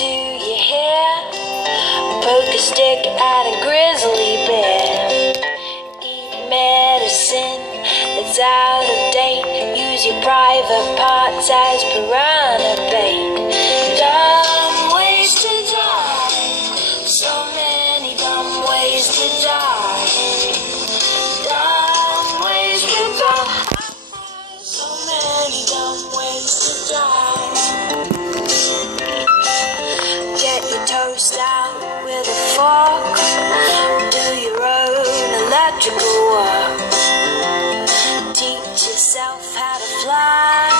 do you hear? Poke a stick at a grizzly bear. Eat medicine that's out of date. Use your private parts as piranha bait. Dumb ways to die. So many dumb ways to die. Dumb ways to die. So many dumb ways to die. Get your toast out with a fork. Do your own electrical work. Teach yourself how to fly.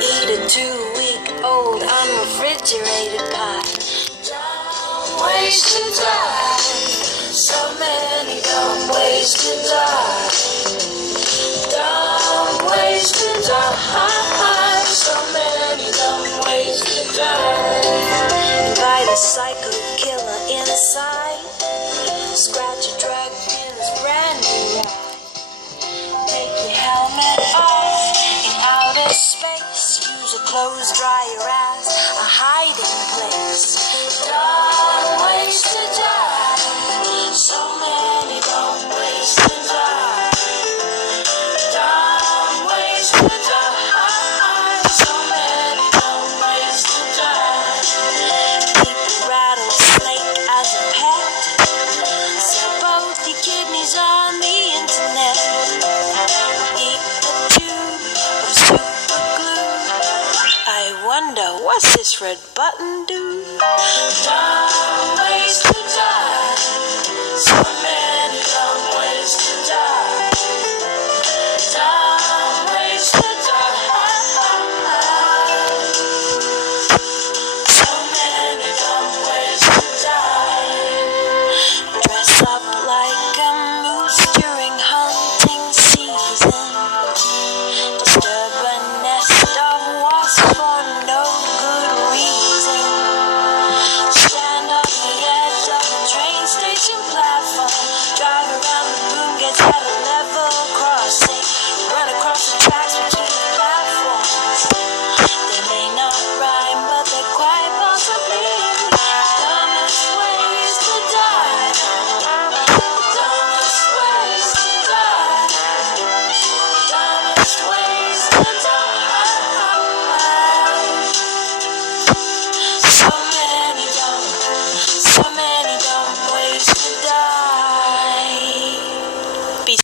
Eat a 2-week-old unrefrigerated pie. Dumb ways to die. So many dumb ways to die. Dumb ways to die. So many dumb ways to die. Invite a psycho killer inside. Scratch a drug dealer's brand new ride. Take your helmet off in outer space. Use a clothes dryer as a hiding place. Dumb ways to die. So many dumb ways to die. Dumb ways to die. So many dumb ways to die. Keep a rattlesnake as a pet. Sell both your kidneys on the internet. Eat a tube of super glue. I wonder, what's this red button do? Dumb ways to die. So